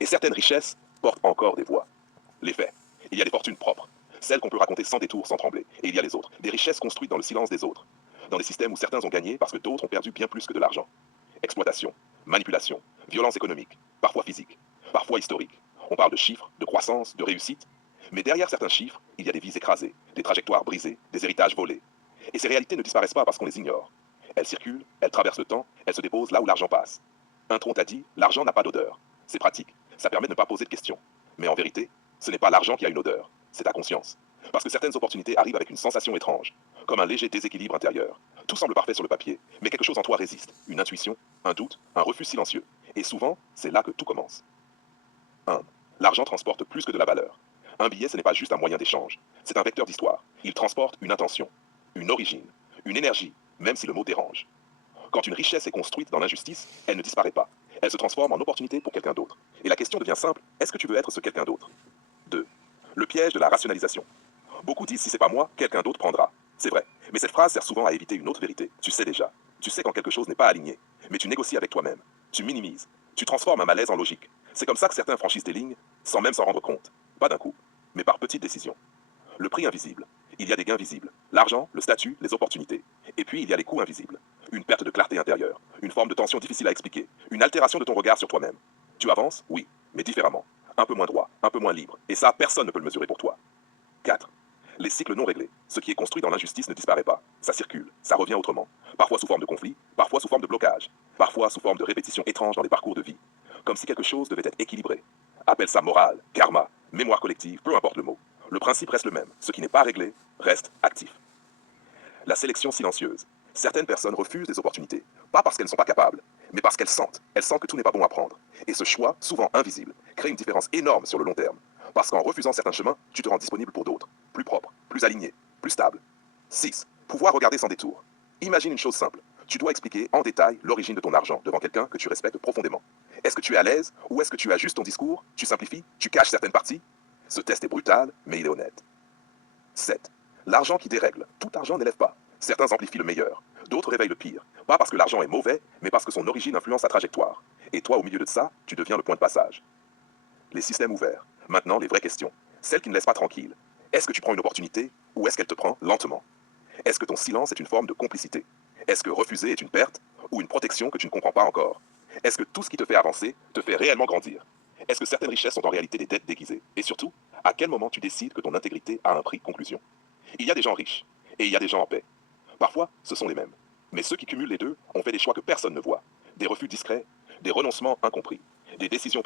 Et certaines richesses portent encore des voix. Les faits. Il y a des fortunes propres, celles qu'on peut raconter sans détour, sans trembler. Et il y a les autres, des richesses construites dans le silence des autres, dans des systèmes où certains ont gagné parce que d'autres ont perdu bien plus que de l'argent. Exploitation, manipulation, violence économique, parfois physique, parfois historique. On parle de chiffres, de croissance, de réussite. Mais derrière certains chiffres, il y a des vies écrasées, des trajectoires brisées, des héritages volés. Et ces réalités ne disparaissent pas parce qu'on les ignore. Elles circulent, elles traversent le temps, elles se déposent là où l'argent passe. Un tronc t'a dit, l'argent n'a pas d'odeur. C'est pratique, ça permet de ne pas poser de questions. Mais en vérité, ce n'est pas l'argent qui a une odeur, c'est ta conscience. Parce que certaines opportunités arrivent avec une sensation étrange, comme un léger déséquilibre intérieur. Tout semble parfait sur le papier, mais quelque chose en toi résiste. Une intuition, un doute, un refus silencieux. Et souvent, c'est là que tout commence. 1. L'argent transporte plus que de la valeur. Un billet, ce n'est pas juste un moyen d'échange. C'est un vecteur d'histoire. Il transporte une intention, une origine, une énergie, même si le mot dérange. Quand une richesse est construite dans l'injustice, elle ne disparaît pas. Elle se transforme en opportunité pour quelqu'un d'autre. Et la question devient simple, est-ce que tu veux être ce quelqu'un d'autre? 2. Le piège de la rationalisation. Beaucoup disent si c'est pas moi, quelqu'un d'autre prendra. C'est vrai, mais cette phrase sert souvent à éviter une autre vérité. Tu sais déjà. Tu sais quand quelque chose n'est pas aligné, mais tu négocies avec toi-même. Tu minimises. Tu transformes un malaise en logique. C'est comme ça que certains franchissent des lignes sans même s'en rendre compte. Pas d'un coup, mais par petites décisions. Le prix invisible. Il y a des gains visibles. L'argent, le statut, les opportunités. Et puis il y a les coûts invisibles. Une perte de clarté intérieure. Une forme de tension difficile à expliquer. Une altération de ton regard sur toi-même. Tu avances, oui, mais différemment. Un peu moins droit, un peu moins libre. Et ça, personne ne peut le mesurer pour toi. 4. Les cycles non réglés. Ce qui est construit dans l'injustice ne disparaît pas. Ça circule, ça revient autrement. Parfois sous forme de conflit, parfois sous forme de blocage. Parfois sous forme de répétition étrange dans les parcours de vie. Comme si quelque chose devait être équilibré. Appelle ça morale, karma, mémoire collective, peu importe le mot. Le principe reste le même. Ce qui n'est pas réglé reste actif. La sélection silencieuse. Certaines personnes refusent des opportunités, pas parce qu'elles ne sont pas capables, mais parce qu'elles sentent. Elles sentent que tout n'est pas bon à prendre. Et ce choix, souvent invisible, crée une différence énorme sur le long terme. Parce qu'en refusant certains chemins, tu te rends disponible pour d'autres, plus propres, plus alignés, plus stables. 6. Pouvoir regarder sans détour. Imagine une chose simple. Tu dois expliquer en détail l'origine de ton argent devant quelqu'un que tu respectes profondément. Est-ce que tu es à l'aise ou est-ce que tu ajustes ton discours, tu simplifies, tu caches certaines parties? Ce test est brutal, mais il est honnête. 7. L'argent qui dérègle. Tout argent n'élève pas. Certains amplifient le meilleur, d'autres réveillent le pire. Pas parce que l'argent est mauvais, mais parce que son origine influence sa trajectoire. Et toi, au milieu de ça, tu deviens le point de passage. Les systèmes ouverts. Maintenant, les vraies questions. Celles qui ne laissent pas tranquille. Est-ce que tu prends une opportunité ou est-ce qu'elle te prend lentement? Est-ce que ton silence est une forme de complicité? Est-ce que refuser est une perte ou une protection que tu ne comprends pas encore? Est-ce que tout ce qui te fait avancer te fait réellement grandir? Est-ce que certaines richesses sont en réalité des dettes déguisées? Et surtout, à quel moment tu décides que ton intégrité a un prix? Conclusion. Il y a des gens riches et il y a des gens en paix. Parfois, ce sont les mêmes. Mais ceux qui cumulent les deux ont fait des choix que personne ne voit. Des refus discrets, des renoncements incompris, des décisions